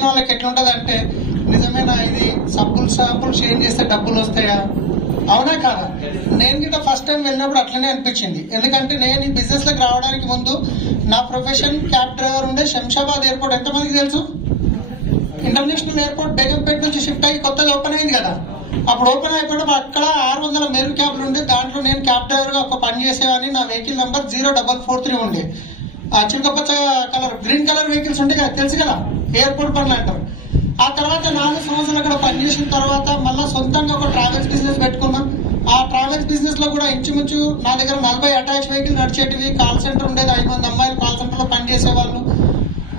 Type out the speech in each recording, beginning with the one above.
వచ్చిన వాళ్ళకి ఎట్లుంటది అంటే నిజమేనా ఇది శాంపుల్ చేంజ్ చేస్తే డబ్బులు వస్తాయా, అవునా కాదా? నేను గిట్ట ఫస్ట్ టైం వెళ్ళినప్పుడు అట్లనే అనిపించింది. ఎందుకంటే నేను ఈ బిజినెస్ లోకి రావడానికి ముందు నా ప్రొఫెషన్ క్యాబ్ డ్రైవర్ ఉండే. శంషాబాద్ ఎయిర్పోర్ట్ ఎంతమందికి తెలుసు? ఇంటర్నేషనల్ ఎయిర్పోర్ట్ బేగంపేట నుంచి షిఫ్ట్ అయ్యి కొత్తగా ఓపెన్ అయింది కదా. అప్పుడు ఓపెన్ అయిపోవడం అక్కడ 600 మెరూన్ క్యాబ్లు ఉండే. దాంట్లో నేను క్యాబ్ డ్రైవర్ గా ఒక పని చేసేవాడిని. నా వెహికల్ నంబర్ 0443 ఉండే. ఆ చిలకపచ్చ కలర్ గ్రీన్ కలర్ వెహికల్స్ ఉండే కదా, తెలుసు కదా, ఎయిర్పోర్ట్ పనులు అంటారు. ఆ తర్వాత 4 సంవత్సరాలు అక్కడ పనిచేసిన తర్వాత మళ్ళీ సొంతంగా ఒక ట్రావెల్స్ బిజినెస్ పెట్టుకున్నాం. ఆ ట్రావెల్స్ బిజినెస్ లో కూడా ఇంచుమించు నా దగ్గర 40 అటాచ్ వెహికల్ నడిచేటివి. కాల్ సెంటర్ ఉండేది, 5 అమ్మాయిలు కాల్ సెంటర్ లో పనిచేసేవాళ్ళు.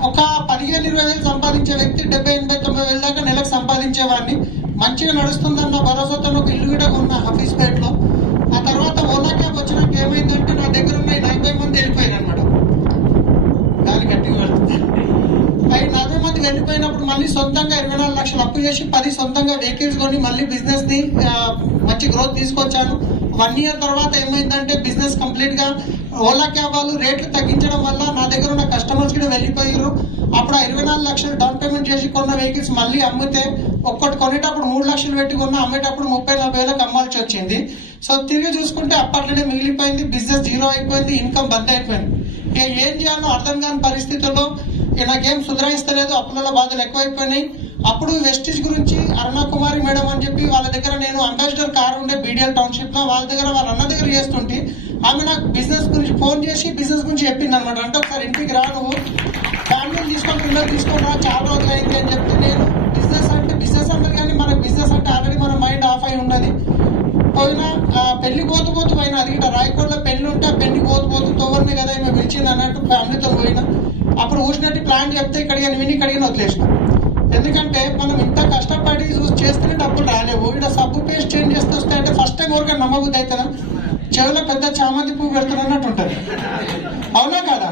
ఒక 15-20 వేలు సంపాదించే వ్యక్తి 70-80-90 వేల దాకా నెలకు సంపాదించేవాడిని. మంచిగా నడుస్తుందన్న భరోసాతో ఒక ఇల్లు కూడా ఉన్న హఫీజ్పేట్ లో. ఆ తర్వాత ఓలా క్యాబ్ వచ్చినాక ఏమైందంటే నా దగ్గర ఉన్న 40 మంది వెళ్ళిపోయారు అనమాట. దాని గట్టిగా వెళ్తుంది. 40 మంది వెళ్ళిపోయినప్పుడు మళ్ళీ సొంతంగా 24 లక్షలు అప్పు చేసి 10 సొంతంగా వెహికల్స్ కొని మళ్ళీ బిజినెస్ ని మంచి గ్రోత్ తీసుకొచ్చాను. 1 ఇయర్ తర్వాత ఏమైందంటే బిజినెస్ కంప్లీట్ గా ఓలా క్యాబ్ వాళ్ళు రేట్లు తగ్గించడం వల్ల నా దగ్గర ఉన్న కస్టమర్స్ కూడా వెళ్ళిపోయారు. అప్పుడు 24 లక్షలు డౌన్ పేమెంట్ చేసి కొన్న వెహికల్స్ మళ్ళీ అమ్మితే ఒక్కటి కొనేటప్పుడు 3 లక్షలు పెట్టి కొన్నా, అమ్మేటప్పుడు 30-40 వేలకు అమ్మాల్సి వచ్చింది. సో తిరిగి చూసుకుంటే అప్పట్లోనే మిగిలిపోయింది. బిజినెస్ జీరో అయిపోయింది, ఇన్కమ్ బంద్ అయిపోయింది. ఏం చేయాలో అర్థం కాని పరిస్థితుల్లో నాకేం సుధరాయిస్తలేదు, అప్పులలో బాధలు ఎక్కువైపోయినాయి. అప్పుడు వెస్టిజ్ గురించి అరుణా కుమారి మేడం అని చెప్పి వాళ్ళ దగ్గర నేను అంబాసిడర్ కార్ ఉండే బీడిఎల్ టౌన్షిప్ లో వాళ్ళ అన్న దగ్గర చేస్తుంటే ఆమె నాకు బిజినెస్ గురించి ఫోన్ చేసి బిజినెస్ గురించి చెప్పింది అనమాట. అంటే ఒకసారి ఇంటికి రా, నువ్వు ఫ్యామిలీని తీసుకొని పిల్లలు తీసుకొని రా, చాలా రోజులు అయింది అని చెప్తే నేను బిజినెస్ అంటే కానీ మనకు బిజినెస్ అంటే ఆల్రెడీ మన మైండ్ ఆఫ్ అయి ఉన్నది. పోయినా పెళ్లి పోతూ పోయినా, అది ఇట్లా రాయకోడలో పెళ్లి ఉంటే ఆ పెళ్లి పోతూ తోవర్ని కదా ఈమె పిలిచింది అన్నట్టు ఫ్యామిలీతో పోయినా. అప్పుడు ఊసినట్టు ప్లాన్ చెప్తే ఇక్కడికి విని ఇక్కడికి వదిలేసిన. ఎందుకంటే మనం ఇంత కష్టపడి చేస్తేనే డబ్బులు రాలేవు. ఇక్కడ సబ్బు పేస్ట్ చేంజ్ చేస్తే వస్తే అంటే ఫస్ట్ టైం ఎవరికైనా నమ్మబుద్ధి అవుతుందా? చెవిలో పెద్ద చామంతి పువ్వు పెడుతున్నట్టు ఉంటుంది, అవునా కదా?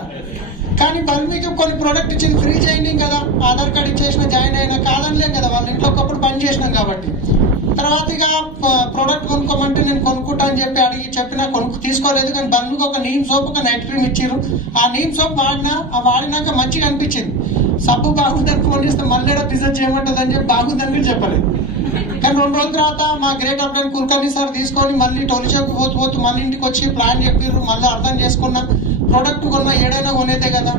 కానీ బల్మీకి కొన్ని ప్రోడక్ట్ ఇచ్చింది, ఫ్రీ జాయినింగ్ కదా, ఆధార్ కార్డు ఇచ్చేసిన జాయిన్ అయినా కాదనిలేం కదా, వాళ్ళ ఇంట్లో ఒకప్పుడు పని చేసినాం కాబట్టి. తర్వాత ఇక ప్రోడక్ట్ కొనుక్కోమంటే నేను కొనుక్కుంటా అని చెప్పి అడిగి చెప్పినా తీసుకోలేదు. కానీ బల్మీకి ఒక నీమ్ సోప్, ఒక నైట్ క్రీమ్ ఇచ్చారు. ఆ నీమ్ సోప్ వాడినాక మంచిగా అనిపించింది. సబ్బు బాగుందని ఫోన్ చేస్తే మళ్ళీ బిజినెస్ చేయమంటుంది అని చెప్పి బాగుందని చెప్పలేదు. కానీ 2 రోజుల తర్వాత మా గ్రేట్ అప్లైన్ కుల్కర్ని సార్ తీసుకొని మళ్ళీ టోలిషాకు పోతూ మళ్ళీ ఇంటికి వచ్చి ప్లాన్ చెప్పారు. మళ్ళీ అర్థం చేసుకున్నా, ప్రోడక్ట్ కొన్నా ఏడైనా కొనేదే కదా.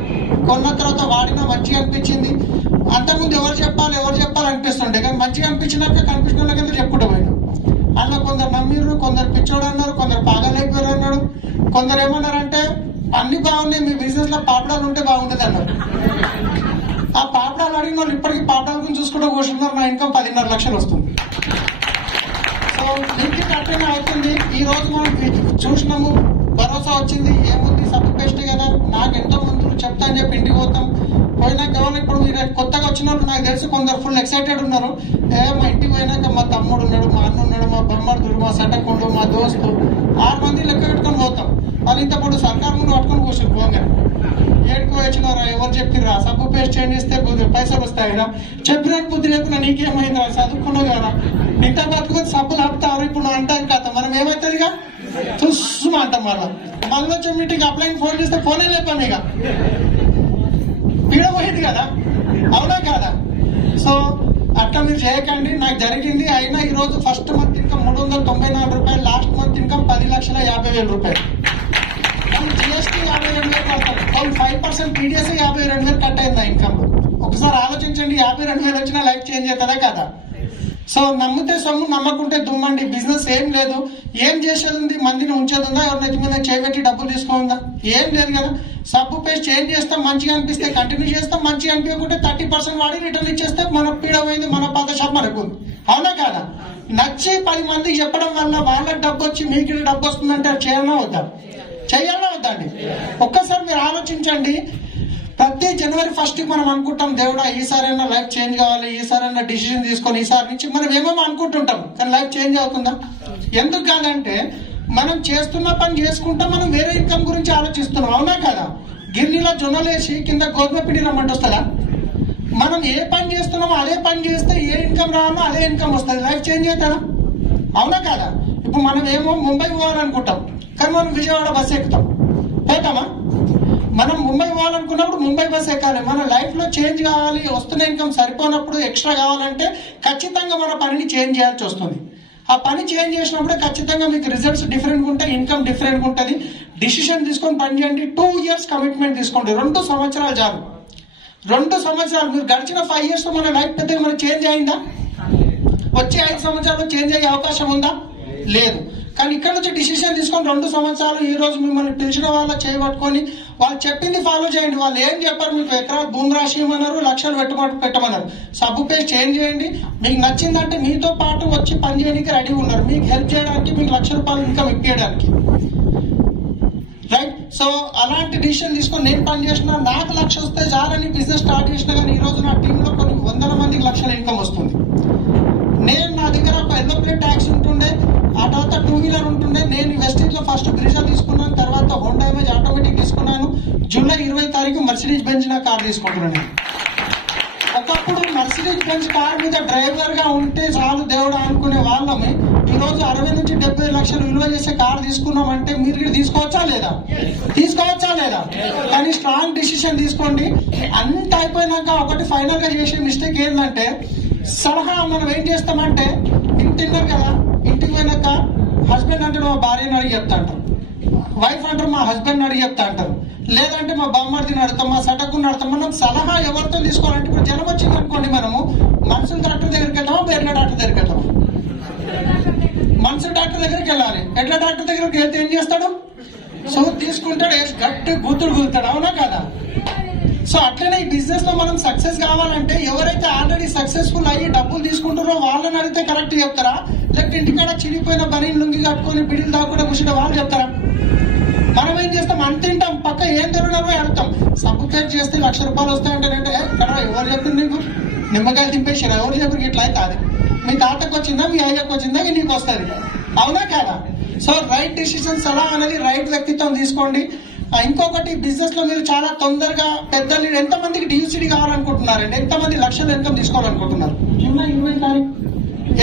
కొన్న తర్వాత వాడినా మంచిగా అనిపించింది. అంతకుముందు ఎవరు చెప్పాలి అనిపిస్తుండే, కానీ మంచిగా అనిపించినాక కనిపించిన కింద చెప్పుకుంటూ పోయినా. అలా కొందరు నమ్మిర్రు, కొందరు పిచ్చోడు అన్నారు, కొందరు పాగలైపోయారు అన్నాడు. కొందరు ఏమన్నారంటే అన్ని బాగున్నాయి, మీ బిజినెస్ లో పాపడాలు ఉంటే బాగుండేది అన్నారు. ఆ పాపడాలు అడిగిన వాళ్ళు ఇప్పటికీ పాపడాల గురించి చూసుకుంటూ కూర్చున్నారు. నా ఇన్కమ్ 10.5 లక్షలు వస్తుంది. సో దీనికి అట్లనే అవుతుంది. ఈ రోజు మనం చూసినాము, భరోసా వచ్చింది. ఏముంది, సబ్బు పేస్ట్ కదా, నాకు ఎంతో మంది చెప్తా అని చెప్పి ఇంటికి పోతాం. పోయినాక ఎవరు ఇప్పుడు మీరు కొత్తగా వచ్చిన వాళ్ళు నాకు తెలిసి కొందరు ఫుల్ ఎక్సైటెడ్ ఉన్నారు. మా ఇంటికి పోయినాక మా తమ్ముడు ఉన్నాడు, మా అన్న ఉన్నాడు, మా బొమ్మడుతుడు, మా సడ్డకుండు, మా దోస్తు 6 మంది లెక్క పెట్టుకొని పోతాం. వాళ్ళు ఇంతప్పుడు సర్కార్ ముందు పట్టుకొని కూర్చొని పోగా ఏడుకు వచ్చినారా, ఎవరు చెప్పిరా సబ్బు పేస్ట్ చేంజ్ చేస్తే పైసలు వస్తాయిరా, చెప్పినట్టు బుద్ధి లేకుండా నీకేమైందిరా, చదువుకున్నావు కదా, ఇంత బతుకుని సబ్బులు ఆపుతారు. ఇప్పుడు నువ్వు అంటాం కదా, మనం ఏమవుతుంది ఇక చూసుమా అంటాం. మళ్ళీ వచ్చే మీటింగ్ అప్లైన్ ఫోన్ చేస్తే ఫోనే లేపాం, ఇక పీడ పోయింది కదా, అవునా కాదా? సో అట్లా మీరు చేయకండి. నాకు జరిగింది. అయినా ఈ రోజు ఫస్ట్ మంత్ ఇన్కమ్ 394 రూపాయలు, లాస్ట్ మంత్ ఇన్కమ్ 10,50,000 రూపాయలు. జిఎస్టీ 52,000 కడతారు, 5% టీడీఎస్ 52,000 కట్ అయింది ఇన్కమ్. ఒకసారి ఆలోచించండి, 52,000 వచ్చినా లైఫ్ చేంజ్ అవుతుందా కదా? సో నమ్మితే సొమ్ము, నమ్మకుంటే దుమ్మండి. బిజినెస్ ఏం లేదు, ఏం చేసేది ఉంది, మందిని ఉంచేది ఉందా, ఎవరి మీద చేయబెట్టి డబ్బులు తీసుకోందా? ఏం లేదు కదా. సబ్బు పేస్ట్ చేంజ్ చేస్తాం, మంచిగా అనిపిస్తే కంటిన్యూ చేస్తాం, మంచిగా అనిపించకుంటే 30% వాడి రిటర్న్ ఇచ్చేస్తే మన పీడ పోయింది, మన పాత షాప్ మనకు, అవునా కాదా? నచ్చి 10 మందికి చెప్పడం వల్ల వాళ్ళకి డబ్బు వచ్చి మీకు డబ్బు వస్తుందంటే అది చేయాలన్నా వద్దండి? ఒక్కసారి మీరు ఆలోచించండి. ప్రతి జనవరి 1 మనం అనుకుంటాం, దేవుడా ఈసారైనా లైఫ్ చేంజ్ కావాలి, ఈసారైనా డిసిజన్ తీసుకొని ఈసారి నుంచి మనం ఏమేమో అనుకుంటుంటాం. కానీ లైఫ్ చేంజ్ అవుతుందా? ఎందుకు కాదంటే మనం చేస్తున్న పని చేసుకుంటా మనం వేరే ఇన్కమ్ గురించి ఆలోచిస్తున్నాం, అవునా కదా? గిన్నెలో జొన్నలేసి కింద గోధుమ పిండి రమ్మంటే వస్తుందా? మనం ఏ పని చేస్తున్నామో అదే పని చేస్తే ఏ ఇన్కమ్ రావాలో అదే ఇన్కమ్ వస్తుంది. లైఫ్ చేంజ్ అవుతుందా? అవునా కదా? ఇప్పుడు మనం ఏమో ముంబై పోవాలనుకుంటాం, కానీ మనం విజయవాడ బస్సు ఎక్కుతాం, పోతామా? మనం ముంబై పోవాలనుకున్నప్పుడు ముంబై బస్ ఎక్కాలి. మన లైఫ్ లో చేంజ్ కావాలి, వస్తున్న ఇన్కమ్ సరిపోనప్పుడు ఎక్స్ట్రా కావాలంటే ఖచ్చితంగా మన పనిని చేంజ్ చేయాల్సి వస్తుంది. ఆ పని చేంజ్ చేసినప్పుడే ఖచ్చితంగా మీకు రిజల్ట్స్ డిఫరెంట్ ఉంటాయి, ఇన్కమ్ డిఫరెంట్ ఉంటుంది. డిసిషన్ తీసుకొని పని చేయండి. 2 years కమిట్మెంట్ తీసుకోండి. 2 సంవత్సరాలు చాలు. 2 సంవత్సరాలు మీరు గడిచిన 5 years లో మన లైఫ్ పెద్దగా మనకు చేంజ్ అయిందా? వచ్చే 5 సంవత్సరాలు చేంజ్ అయ్యే అవకాశం ఉందా? లేదు. కానీ ఇక్కడ నుంచి డిసిషన్ తీసుకొని 2 సంవత్సరాలు ఈ రోజు మిమ్మల్ని పిలిచిన వాళ్ళ చేయబట్టుకొని వాళ్ళు చెప్పింది ఫాలో చేయండి. వాళ్ళు ఏం చెప్పారు, మీకు ఎకరా భూమి రాసి ఇవ్వమన్నారు, లక్షలు పెట్టమన్నారు. సబ్బు పేస్ట్ చేంజ్ చేయండి. మీకు నచ్చిందంటే మీతో పాటు వచ్చి పని చేయడానికి రెడీ ఉన్నారు, మీకు హెల్ప్ చేయడానికి, మీకు ₹1,00,000 ఇన్కమ్ ఇప్పించడానికి. రైట్. సో అలాంటి డిసిషన్ తీసుకొని నేను పని చేసిన, నాకు 1,00,000 వస్తే చాలని బిజినెస్ స్టార్ట్ చేసిన. కానీ ఈ రోజు నా టీంలో కొన్ని 100 మందికి లక్షల ఇన్కమ్ వస్తుంది. నేను నా దగ్గర ఒక ఎల్లో ప్లేట్ ట్యాక్సీ ఉంటుండే, ఆ తర్వాత 2 wheeler ఉంటుండే. నేను వెస్టేజ్ లో ఫస్ట్ బ్రిజా తీసుకున్నాను, తర్వాత హోండా ఇమేజ్ ఆటోమేటిక్ తీసుకున్నాను. జూలై 20 తారీఖు మర్సిడీస్ బెంజ్ నా కార్ తీసుకుంటున్నాను. ఒకప్పుడు మర్సిడీస్ బెంజ్ కార్ మీద డ్రైవర్ గా ఉంటే చాలు దేవుడా అనుకునే వాళ్ళమే ఈ రోజు 60 నుంచి 70 లక్షలు విలువ చేసే కార్ తీసుకున్నామంటే మీరు కూడా తీసుకోవచ్చా లేదా? కానీ స్ట్రాంగ్ డిసిషన్ తీసుకోండి. అంత అయిపోయినాక ఒకటి ఫైనల్ గా చేసే మిస్టేక్ ఏంటంటే, సలహా మనం ఏం చేస్తామంటే, ఇంటిన్నారు కదా, ఇంటికి పోయినాక హస్బెండ్ అంటే మా భార్యని అడిగి చెప్తా అంటారు, వైఫ్ అంటారు మా హస్బెండ్ అడిగి చెప్తా అంటారు, లేదంటే మా బామ్మర్దిని అడతాం, మా సటకుని అడతాం. మనం సలహా ఎవరితో తీసుకోవాలంటే, ఇప్పుడు జనం వచ్చింది అనుకోండి, మనము మనసుల డాక్టర్ దగ్గరికి వెళ్తామా, వేరే డాక్టర్ దగ్గరికి వెళ్తామా? మనసు డాక్టర్ దగ్గరికి వెళ్ళాలి. ఎట్లా డాక్టర్ దగ్గరికి వెళ్తే ఏం చేస్తాడు? సో తీసుకుంటాడు, గట్టి గుర్తుడు గుర్తాడు. అవునా కదా? సో అట్లనే ఈ బిజినెస్ లో మనం సక్సెస్ కావాలంటే, ఎవరైతే ఆల్రెడీ సక్సెస్ఫుల్ అయ్యి డబ్బులు తీసుకుంటారో వాళ్ళని అడిగితే కరెక్ట్ చెప్తారా, లేకపోతే ఇంటికాడ చిరిగిపోయిన బనీని లుంగి కట్టుకొని బిడిలు దాక్కుండా కూర్చుంటే వాళ్ళు చెప్తారా? మనం ఏం చేస్తాం, అంత తింటాం, పక్క ఏం తిన్నారో అడుగుతాం. సబ్బు కేర్ చేస్తే ₹1,00,000 వస్తాయంటే ఇక్కడ ఎవరు చెప్తుంది నీకు? నిమ్మకాయలు తింపేసారు, ఎవరు చెప్పారు ఇట్లా అయితే? అది మీ తాతకు వచ్చిందా, మీ అయ్యకు వచ్చిందా, నీకు వస్తుంది. అవునా కదా? సో రైట్ డిసిషన్స్ ఎలా అనేది రైట్ వ్యక్తిత్వం తీసుకోండి. ఇంకొకటి, బిజినెస్ లో మీరు చాలా తొందరగా పెద్ద లీడ్, ఎంతమందికి డియూసిడీ కావాలనుకుంటున్నారండి? ఎంతమంది లక్షల ఇన్కమ్ తీసుకోవాలనుకుంటున్నారు?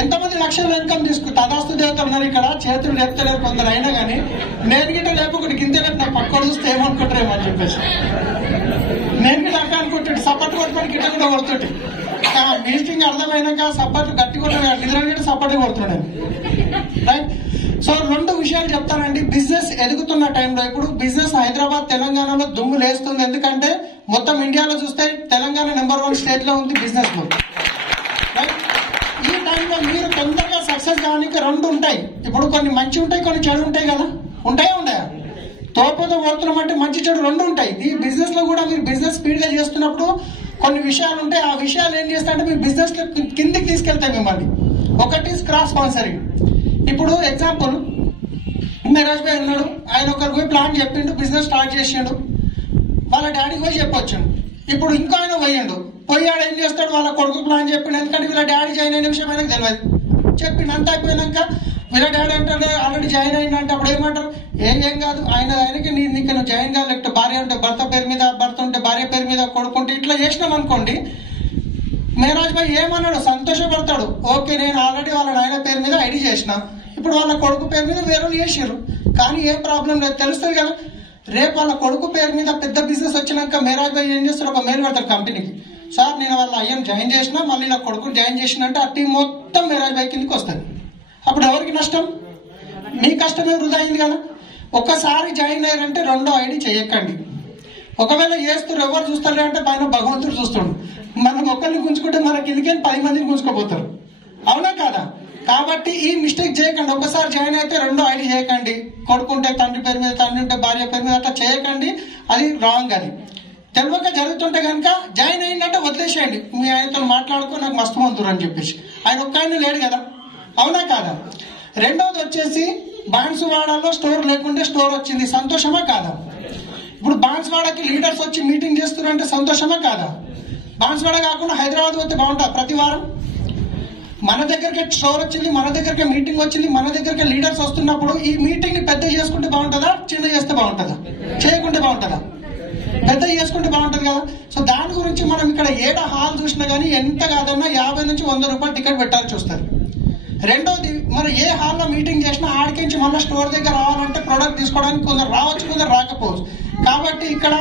ఎంతమంది లక్షల ఇన్కమ్ తదాస్తు దేవతలు ఉన్నారు ఇక్కడ, చేతులు లేపుతలేరు కొందరు. అయినా కానీ నేను గిట్ట లేకపోతే గింత లేపు నాకు పక్కన చూస్తే ఏమనుకుంటారేమో అని చెప్పేసి నేను గిట్ట అట్లా అనుకుంటాడు. సపోర్ట్ కొడుతాడు, గిట్ట కూడా కొడుతుంటే మీటింగ్ అర్థమైనాక సపోర్ట్ గట్టి కొట్టాడు, నిద్ర గిట్ట సపోర్ట్ కొడుతున్నాడు. రైట్. సో 2 విషయాలు చెప్తానండి. బిజినెస్ ఎదుగుతున్న టైంలో, ఇప్పుడు బిజినెస్ హైదరాబాద్ తెలంగాణలో దుమ్ము లేస్తుంది. ఎందుకంటే మొత్తం ఇండియాలో చూస్తే తెలంగాణ నెంబర్ 1 స్టేట్ లో ఉంది బిజినెస్ లో. ఈ టైంలో మీరు తొందరగా సక్సెస్ కావడానికి 2 ఉంటాయి. ఇప్పుడు కొన్ని మంచి ఉంటాయి, కొన్ని చెడు ఉంటాయి కదా. ఉంటాయా? తోపుతో పోతున్నాం అంటే మంచి చెడు 2 ఉంటాయి. ఈ బిజినెస్ లో కూడా మీరు బిజినెస్ స్పీడ్ గా చేస్తున్నప్పుడు కొన్ని విషయాలు ఉంటాయి. ఆ విషయాలు ఏం చేస్తాయంటే మీ బిజినెస్ కిందికి తీసుకెళ్తాయి మిమ్మల్ని. ఒకటి క్రాస్ స్పాన్సరింగ్. ఇప్పుడు ఎగ్జాంపుల్, మెరాజ్ భాయ్ ఉన్నాడు, ఆయన ఒకరికి పోయి ప్లాన్ చెప్పిండు, బిజినెస్ స్టార్ట్ చేసిండు, వాళ్ళ డాడీకి పోయి చెప్పొచ్చాడు. ఇప్పుడు ఇంకో ఆయన పోయాడు, ఏం చేస్తాడు, వాళ్ళ కొడుకు ప్లాన్ చెప్పిండు. ఎందుకంటే వీళ్ళ డాడీ జాయిన్ అయిన విషయం ఆయనకు తెలియదు. చెప్పిండు, అంతా అయిపోయినాక వీళ్ళ డాడీ అంటాడు ఆల్రెడీ జాయిన్ అయిందంటే, అప్పుడు ఏమంటారు, ఏం కాదు, ఆయనకి నీకు నువ్వు జాయిన్ కాదు, లేకపోతే భార్య ఉంటే భర్త పేరు మీద, భర్త ఉంటే భార్య పేరు మీద, కొడుకుంటే ఇట్లా చేసినాం అనుకోండి. మెరాజ్ భాయ్ ఏమన్నాడు, సంతోషపడతాడు. ఓకే, నేను ఆల్రెడీ వాళ్ళ నాయన పేరు మీద ఐడి చేసిన, ఇప్పుడు వాళ్ళ కొడుకు పేరు మీద వేరే చేసారు, కానీ ఏం ప్రాబ్లం లేదు, తెలుస్తుంది కదా. రేపు వాళ్ళ కొడుకు పేరు మీద పెద్ద బిజినెస్ వచ్చినాక మెరాజ్ భాయ్ ఏం చేస్తారు, ఒక మెయిల్ పెడతారు కంపెనీకి, సార్ నేను వాళ్ళ అయ్యను జాయిన్ చేసిన, మళ్ళీ నా కొడుకు జాయిన్ చేసిన అంటే ఆ టీం మొత్తం మెరాజ్ భాయ్ కిందకి వస్తుంది. అప్పుడు ఎవరికి నష్టం? మీ కష్టమే వృధా అయింది కదా. ఒకసారి జాయిన్ అయ్యారంటే 2వ ఐడి చేయకండి. ఒకవేళ చేస్తారు, ఎవరు చూస్తారు అంటే పైన భగవంతుడు చూస్తాడు. మనం ఒకరిని గుంజుకుంటే మన కిందకి 10 మందిని గుంజుకోపోతారు. అవునా కాదా? కాబట్టి ఈ మిస్టేక్ చేయకండి. ఒకసారి జాయిన్ అయితే 2వ ఐడి చేయకండి. కొడుకుంటే తండ్రి పేరు మీద, తండ్రి ఉంటే భార్య పేరు మీద, అట్లా చేయకండి. అది రాంగ్. అది తెలియక జరుగుతుంటే కనుక జాయిన్ అయిందంటే వదిలేసేయండి. మీ ఆయనతో మాట్లాడుకో, నాకు మస్తు మందురు అని చెప్పేసి. ఆయన ఒక్క ఆయన లేడు కదా. అవునా కాదా? 2వది వచ్చేసి, బాన్సువాడలో స్టోర్ లేకుంటే స్టోర్ వచ్చింది, సంతోషమా కాదా? ఇప్పుడు బాన్సువాడకి లీడర్స్ వచ్చి మీటింగ్ చేస్తున్నారంటే సంతోషమా కాదా? బాన్సువాడ కాకుండా హైదరాబాద్ పోతే బాగుంటుంది. ప్రతి వారం మన దగ్గరికి స్టోర్ వచ్చింది, మన దగ్గరికి మీటింగ్ వచ్చింది, మన దగ్గరికి లీడర్స్ వస్తున్నప్పుడు ఈ మీటింగ్ ని పెద్ద చేసుకుంటే బాగుంటుందా, చిన్న చేస్తే బాగుంటుందా? చేయకుంటే బాగుంటుందా? పెద్ద చేసుకుంటే బాగుంటుంది కదా. సో దాని గురించి మనం ఇక్కడ ఏడ హాల్ చూసినా కానీ ఎంత కాదన్నా 50 నుంచి 100 రూపాయలు టికెట్ పెట్టాల్సి వస్తుంది. 2వది, మరి ఏ హాల్లో మీటింగ్ చేసినా ఆడికించి మళ్ళీ స్టోర్ దగ్గర రావాలంటే ప్రొడక్ట్ తీసుకోవడానికి కొందరు రావచ్చు, కొందరు రాకపోవచ్చు. కాబట్టి ఇక్కడ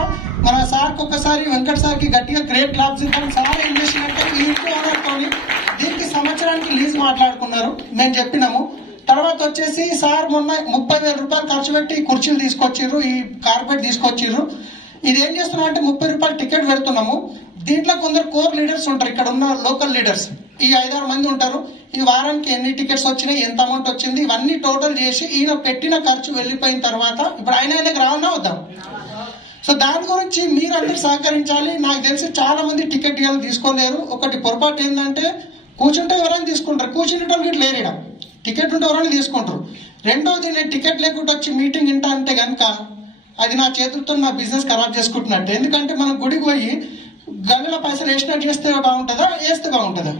మన సార్కి ఒకసారి వెంకట్ సార్కి గట్టిగా గ్రేట్ క్లాప్స్ ఇద్దాం. సార్ ఏం చేసినట్టే ఈ ఇంటి ఓనర్తో దీనికి సంవత్సరానికి లీజ్ మాట్లాడుకున్నారు, మేము చెప్పినాము. తర్వాత వచ్చేసి సార్ మొన్న 30,000 రూపాయలు ఖర్చు పెట్టి కుర్చీలు తీసుకొచ్చిర్రు, ఈ కార్పెట్ తీసుకొచ్చిర్రు. ఇది ఏం చేస్తున్నాం అంటే 30 రూపాయలు టికెట్ పెడుతున్నాము. దీంట్లో కొందరు కోర్ లీడర్స్ ఉంటారు, ఇక్కడ ఉన్న లోకల్ లీడర్స్ ఈ 5-6 మంది ఉంటారు. ఈ వారానికి ఎన్ని టికెట్స్ వచ్చినాయి, ఎంత అమౌంట్ వచ్చింది, ఇవన్నీ టోటల్ చేసి ఈయన పెట్టిన ఖర్చు వెళ్ళిపోయిన తర్వాత ఇప్పుడు ఆయనకి రావాలన్నా వద్దాం. సో దాని గురించి మీరందరూ సహకరించాలి. నాకు తెలిసి చాలా మంది టికెట్ తీసుకోలేరు. ఒకటి పొరపాటు ఏంటంటే కూర్చుంటే ఎవరైనా తీసుకుంటారు, కూర్చుంటే లేరు, టికెట్ ఉంటే ఎవరైనా తీసుకుంటారు. రెండోది నేను టికెట్ లేకుండా వచ్చి మీటింగ్ వింటా అంటే కనుక అది నా చేతులతో నా బిజినెస్ ఖరాబ్ చేసుకుంటున్నట్టు. ఎందుకంటే మనం గుడికి పోయి గల్లీలో పైసలు వేసినట్టు చేస్తే బాగుంటుందా, వేస్తే బాగుంటుందా?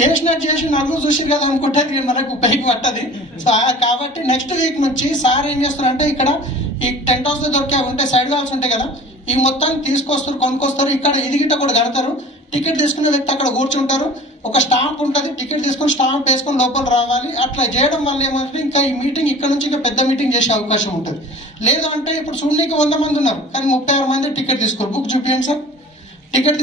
వేసినట్టు చేసి నలుగురు చూసిరు కదా అనుకుంటే మనకు పైకి పట్టది. సో కాబట్టి నెక్స్ట్ వీక్ నుంచి సార్ ఏం చేస్తారంటే ఇక్కడ ఈ టెంట్ హౌస్ లో దొరికే ఉంటాయి, సైడ్ వాల్స్ ఉంటాయి కదా, ఈ మొత్తం తీసుకొస్తారు, కొనుక్కొస్తారు. ఇక్కడ ఇది గిట్ట కూడా కడతారు. టికెట్ తీసుకునే వ్యక్తి అక్కడ కూర్చుంటారు, ఒక స్టాంప్ ఉంటుంది, టికెట్ తీసుకుని స్టాంప్ వేసుకొని లోపల రావాలి. అట్లా చేయడం వల్ల ఏమంటే ఇంకా ఈ మీటింగ్ ఇక్కడ నుంచి ఇంకా పెద్ద మీటింగ్ చేసే అవకాశం ఉంటుంది. లేదు అంటే ఇప్పుడు చూడడానికి 100 మంది ఉన్నారు కానీ 36 మంది టికెట్ తీసుకోరు. బుక్ చూపించండి సార్, టికెట్